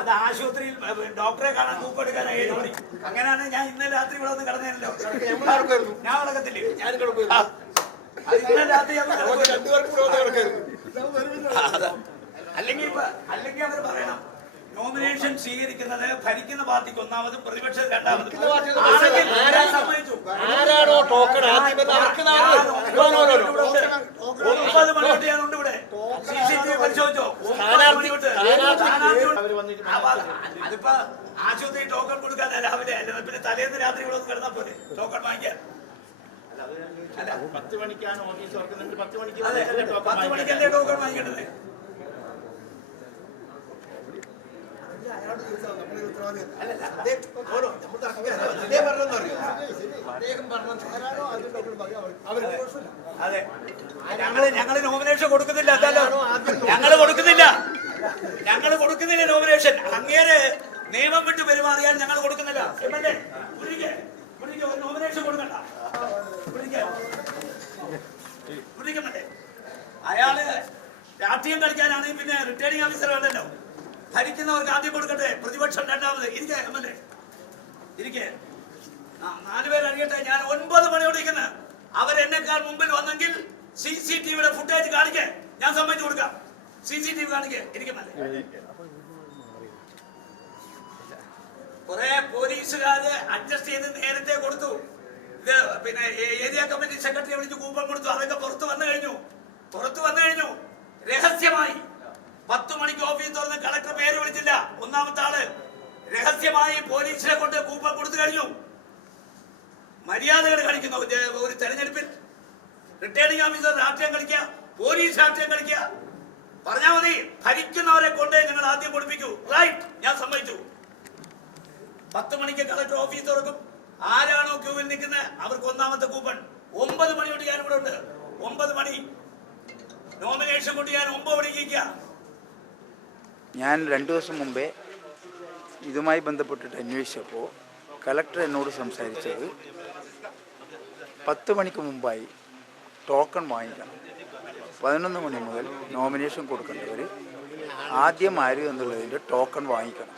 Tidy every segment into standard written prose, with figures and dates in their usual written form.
അത് ആശുപത്രിയിൽ ഡോക്ടറെ കാണാൻ കൂപ്പെടുക്കാനാണ് 7 മണി. അങ്ങനെയാണ് ഞാൻ ഇന്നലെ രാത്രി ഇവിടെ വന്ന് കിടന്നല്ലോ. ഞാൻ കിടക്കത്തില്ലേ? ഇന്നലെ രാത്രി അല്ലെങ്കിൽ അവർ പറയണം നോമിനേഷൻ സ്വീകരിക്കുന്നത് ഭരിക്കുന്ന പാർട്ടിക്ക് ഒന്നാമതും പ്രതിപക്ഷം രണ്ടാമതും. ആരാണോ ടോക്കൺ ആദ്യം 9 മണിയോട്ട് ഞാനുണ്ട് ഇവിടെ. CCTV പരിശോധിച്ചോ? അതിപ്പോ ആശുപത്രി ടോക്കൺ കൊടുക്കാൻ രാവിലെ അല്ല, പിന്നെ തലേന്ന് രാത്രി ഇവിടെ ഒന്ന് കിടന്നാ പോലെ ടോക്കൺ വാങ്ങിക്കാൻ. 10 മണിക്കാണ് ഓഫീസ് തുറക്കുന്നത്. 10 മണിക്കല്ലേ ടോക്കൺ വാങ്ങിക്കേണ്ടത്? അതെ, ഞങ്ങള് നോമിനേഷൻ കൊടുക്കുന്നില്ല. ഞങ്ങള് കൊടുക്കുന്നില്ല നോമിനേഷൻ. അങ്ങേര് നിയമം വിട്ട് പെരുമാറിയാൽ ഞങ്ങൾ കൊടുക്കുന്നില്ല. നോമിനേഷൻ കൊടുക്കണ്ട. അയാള് രാഷ്ട്രീയം കളിക്കാനാണെങ്കിൽ പിന്നെ റിട്ടേണിംഗ് ഓഫീസർ വേണ്ടല്ലോ. ഭരിക്കുന്നവർക്ക് ആദ്യം കൊടുക്കട്ടെ, പ്രതിപക്ഷം രണ്ടാമത്. ഇരിക്കെ 4 പേര് അറിയട്ടെ. ഞാൻ 9 മണിയോട് ഇരിക്കുന്നത്. അവരെന്നെക്കാൾ മുമ്പിൽ വന്നെങ്കിൽ CCTVയുടെ ഫുട്ടേജ് കാണിക്കേ, ഞാൻ സമ്മതിച്ചു കൊടുക്കാം. CCTV കാണിക്കേ. ഇരിക്കുന്നല്ലേ കുറെ പോലീസുകാര് അഡ്ജസ്റ്റ് ചെയ്ത് നേരത്തെ കൊടുത്തു. ഇത് പിന്നെ ഏരിയ കമ്മിറ്റി സെക്രട്ടറി വിളിച്ച് കൂപ്പൺ കൊടുത്തു. അതൊക്കെ പുറത്തു വന്നു കഴിഞ്ഞു. രഹസ്യമായി 10 മണിക്ക് ഓഫീസ് തുറന്ന് കളക്ടർ പേര് വിളിച്ചില്ല. ഒന്നാമത്തെ ആള് രഹസ്യമായി പോലീസിനെ കൊണ്ട് കൂപ്പൺ കൊടുത്തു കഴിഞ്ഞു. മര്യാദകൾ കളിക്കുന്നു ഒരു തെരഞ്ഞെടുപ്പിൽ. റിട്ടേണിംഗ് ഓഫീസർ രാഷ്ട്രീയം കളിക്കുക, പോലീസ് രാഷ്ട്രീയം കളിക്കുക. പറഞ്ഞാൽ മതി, ഭരിക്കുന്നവരെ കൊണ്ട് ഞങ്ങൾ ആദ്യം കൊടുപ്പിക്കൂ. റൈറ്റ്, ഞാൻ സമ്മതിച്ചു. 10 മണിക്ക് കളക്ടർ ഓഫീസ് തുറക്കും. ആരാണോ ക്യൂവിൽ നിൽക്കുന്നത് അവർക്ക് ഒന്നാമത്തെ കൂപ്പൺ. 9 മണിയോട്ട് ഞാൻ ഇവിടെ ഉണ്ട്. 9 മണി നോമിനേഷൻ കൊണ്ട് ഞാൻ 9 മണിക്ക്. ഞാൻ 2 ദിവസം മുമ്പേ ഇതുമായി ബന്ധപ്പെട്ടിട്ട് അന്വേഷിച്ചപ്പോൾ കളക്ടർ എന്നോട് സംസാരിച്ചത് 10 മണിക്ക് മുമ്പായി ടോക്കൺ വാങ്ങിക്കണം. 11 മണി മുതൽ നോമിനേഷൻ കൊടുക്കേണ്ടവർ ആദ്യം ആര് എന്നുള്ളതിൻ്റെ ടോക്കൺ വാങ്ങിക്കണം.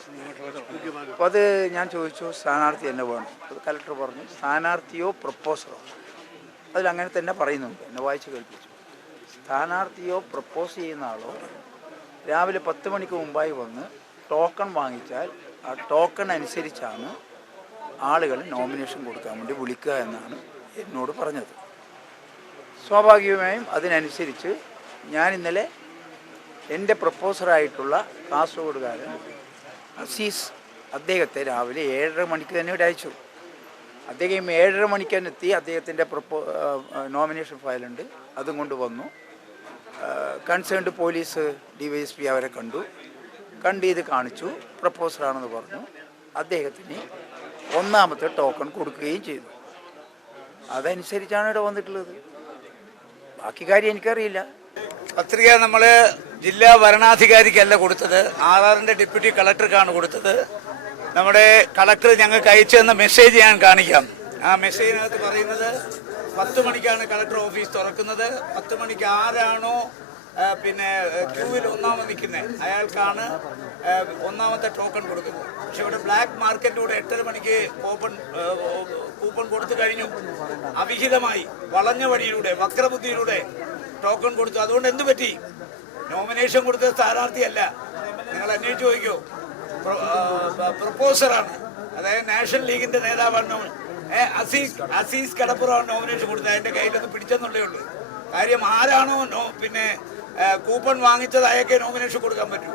അപ്പോൾ അത് ഞാൻ ചോദിച്ചു, സ്ഥാനാർത്ഥി എന്നെ വേണം. അത് കളക്ടർ പറഞ്ഞു, സ്ഥാനാർത്ഥിയോ പ്രപ്പോസറോ. അതിലങ്ങനെ തന്നെ പറയുന്നുണ്ട്. എന്നെ വായിച്ച് കേൾപ്പിച്ചു. സ്ഥാനാർത്ഥിയോ പ്രപ്പോസ് ചെയ്യുന്ന ആളോ രാവിലെ 10 മണിക്ക് മുമ്പായി വന്ന് ടോക്കൺ വാങ്ങിച്ചാൽ ആ ടോക്കൺ അനുസരിച്ചാണ് ആളുകൾ നോമിനേഷൻ കൊടുക്കാൻ വേണ്ടി വിളിക്കുക എന്നാണ് എന്നോട് പറഞ്ഞത്. സ്വാഭാവികമായും അതിനനുസരിച്ച് ഞാൻ ഇന്നലെ എൻ്റെ പ്രപ്പോസറായിട്ടുള്ള കാസർഗോഡുകാരൻ അസീസ് അദ്ദേഹത്തെ രാവിലെ 7:30 മണിക്ക് തന്നെ ഇവിടെ അയച്ചു. അദ്ദേഹം 7:30 മണിക്ക് തന്നെ എത്തി. അദ്ദേഹത്തിൻ്റെ നോമിനേഷൻ ഫയലുണ്ട്, അതും കൊണ്ട് വന്നു. കൺസേൺഡ് പോലീസ് DYSP അവരെ കണ്ട് ഇത് കാണിച്ചു. പ്രപ്പോസറാണെന്ന് പറഞ്ഞു. അദ്ദേഹത്തിന് ഒന്നാമത്തെ ടോക്കൺ കൊടുക്കുകയും ചെയ്തു. അതനുസരിച്ചാണ് ഇവിടെ വന്നിട്ടുള്ളത്. ബാക്കി കാര്യം എനിക്കറിയില്ല. പത്രിക നമ്മൾ ജില്ലാ വരണാധികാരിക്കല്ല കൊടുത്തത്, ആധാറിൻ്റെ ഡെപ്യൂട്ടി കളക്ടർക്കാണ് കൊടുത്തത്. നമ്മുടെ കളക്ടർ ഞങ്ങൾക്ക് അയച്ചു തന്ന മെസ്സേജ് ഞാൻ കാണിക്കാം. ആ മെസ്സേജിനകത്ത് പറയുന്നത് 10 മണിക്കാണ് കളക്ടർ ഓഫീസ് തുറക്കുന്നത്. 10 മണിക്ക് ആരാണോ പിന്നെ ക്യൂവിൽ ഒന്നാമത് നിൽക്കുന്നത് അയാൾക്കാണ് ഒന്നാമത്തെ ടോക്കൺ കൊടുക്കുന്നത്. പക്ഷെ ഇവിടെ ബ്ലാക്ക് മാർക്കറ്റിലൂടെ 8:30 മണിക്ക് കൂപ്പൺ കൊടുത്തു കഴിഞ്ഞു. അവിഹിതമായി വളഞ്ഞ വഴിയിലൂടെ വക്രബുദ്ധിയിലൂടെ ടോക്കൺ കൊടുത്തു. അതുകൊണ്ട് എന്ത് പറ്റി? നോമിനേഷൻ കൊടുത്ത സ്ഥാനാർത്ഥിയല്ല. നിങ്ങൾ അന്വേഷിച്ച് ചോദിക്കൂ. പ്രപ്പോസറാണ്, അതായത് നാഷണൽ ലീഗിന്റെ നേതാവാണ്. അസീസ് കടപ്പുറമാണ് നോമിനേഷൻ കൊടുത്തത്. അതിന്റെ കയ്യിലൊന്ന് പിടിച്ചെന്നുള്ളേ ഉള്ളൂ. കാര്യം ആരാണോ പിന്നെ കൂപ്പൺ വാങ്ങിച്ചത് അയാൾക്ക് നോമിനേഷൻ കൊടുക്കാൻ പറ്റൂ.